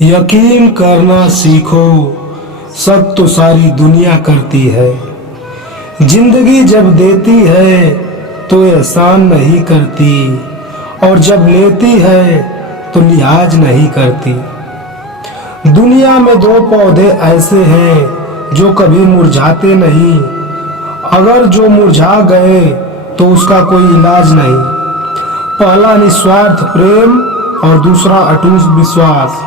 यकीन करना सीखो, सब तो सारी दुनिया करती है। जिंदगी जब देती है तो एहसान नहीं करती, और जब लेती है तो लिहाज नहीं करती। दुनिया में दो पौधे ऐसे हैं जो कभी मुरझाते नहीं, अगर जो मुरझा गए तो उसका कोई इलाज नहीं। पहला निस्वार्थ प्रेम और दूसरा अटूट विश्वास।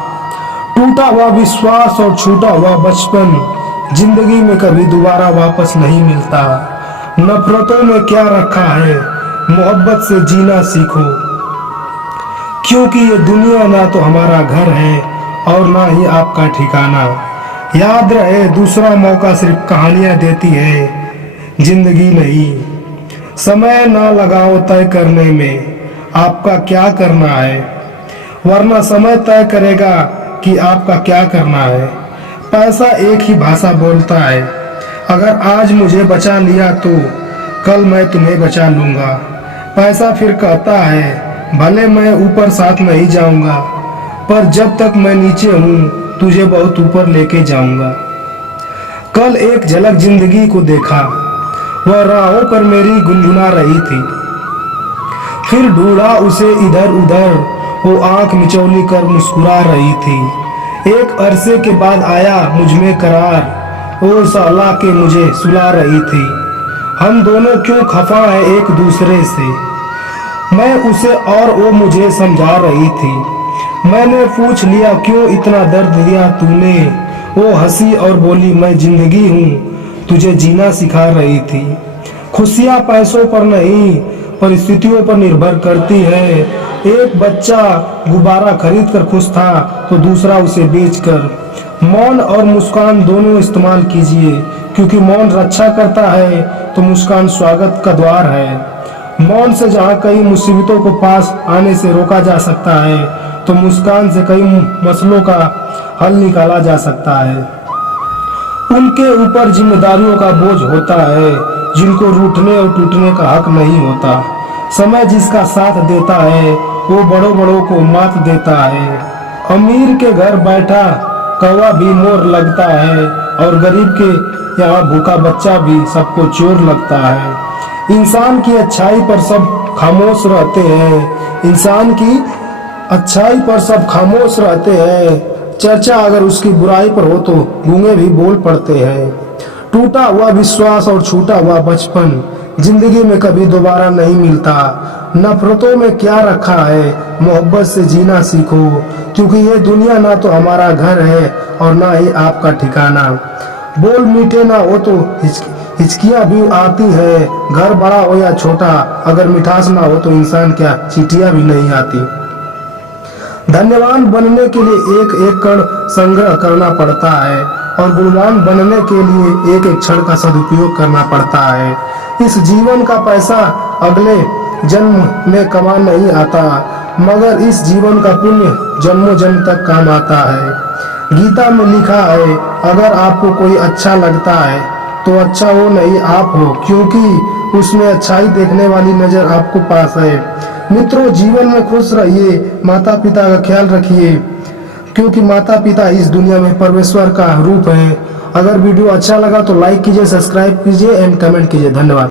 टूटा हुआ विश्वास और छूटा हुआ बचपन जिंदगी में कभी दोबारा वापस नहीं मिलता। नफरतों में क्या रखा है, मोहब्बत से जीना सीखो, क्योंकि ये दुनिया ना तो हमारा घर है और ना ही आपका ठिकाना। याद रहे, दूसरा मौका सिर्फ कहानियां देती है, जिंदगी नहीं। समय ना लगाओ तय करने में आपका क्या करना है, वरना समय तय करेगा कि आपका क्या करना है। पैसा एक ही भाषा बोलता है, अगर आज मुझे बचा लिया तो कल मैं तुम्हें बचा लूंगा। पैसा फिर कहता है, भले मैं ऊपर साथ नहीं जाऊंगा, पर जब तक मैं नीचे हूँ तुझे बहुत ऊपर लेके जाऊंगा। कल एक झलक जिंदगी को देखा, वह राहों पर मेरी गुनगुना रही थी। फिर ढूंढा उसे इधर उधर, वो आंख मिचौली कर मुस्कुरा रही थी। एक अरसे के बाद आया मुझमें करार, वो सहला के मुझे सुला रही थी। हम दोनों क्यों खफा है एक दूसरे से, मैं उसे और वो मुझे समझा रही थी। मैंने पूछ लिया क्यों इतना दर्द दिया तूने, वो हंसी और बोली मैं जिंदगी हूँ, तुझे जीना सिखा रही थी। खुशियाँ पैसों पर नहीं परिस्थितियों पर निर्भर करती है। एक बच्चा गुब्बारा खरीद कर खुश था तो दूसरा उसे बेचकर। मौन और मुस्कान दोनों इस्तेमाल कीजिए, क्योंकि मौन रक्षा करता है तो मुस्कान स्वागत का द्वार है। मौन से जहाँ कई मुसीबतों को पास आने से रोका जा सकता है, तो मुस्कान से कई मसलों का हल निकाला जा सकता है। उनके ऊपर जिम्मेदारियों का बोझ होता है जिनको रूठने और टूटने का हक नहीं होता। समय जिसका साथ देता है वो बड़ों बड़ों को मात देता है। अमीर के घर बैठा कौवा भी मोर लगता है, और गरीब के यहाँ भूखा बच्चा भी सबको चोर लगता है। इंसान की अच्छाई पर सब खामोश रहते हैं, इंसान की अच्छाई पर सब खामोश रहते हैं। चर्चा अगर उसकी बुराई पर हो तो गूंगे भी बोल पड़ते हैं। टूटा हुआ विश्वास और छूटा हुआ बचपन जिंदगी में कभी दोबारा नहीं मिलता। नफरतों में क्या रखा है, मोहब्बत से जीना सीखो, क्योंकि ये दुनिया ना तो हमारा घर है और ना ही आपका ठिकाना। बोल मीठे ना हो तो हिचकियां भी आती है, घर बड़ा हो या छोटा, अगर मिठास ना हो तो इंसान क्या चींटियां भी नहीं आती। धन्यवान बनने के लिए एक एक कण संग्रह करना पड़ता है, और गुणवान बनने के लिए एक एक क्षण का सदुपयोग करना पड़ता है। इस जीवन का पैसा अगले जन्म में कमा नहीं आता, मगर इस जीवन का पुण्य जन्मों जन्म तक काम आता है। गीता में लिखा है, अगर आपको कोई अच्छा लगता है तो अच्छा वो नहीं आप हो, क्योंकि उसमें अच्छाई देखने वाली नजर आपको पास है। मित्रों, जीवन में खुश रहिए, माता पिता का ख्याल रखिए, क्योंकि माता पिता इस दुनिया में परमेश्वर का रूप है। अगर वीडियो अच्छा लगा तो लाइक कीजिए, सब्सक्राइब कीजिए एंड कमेंट कीजिए। धन्यवाद।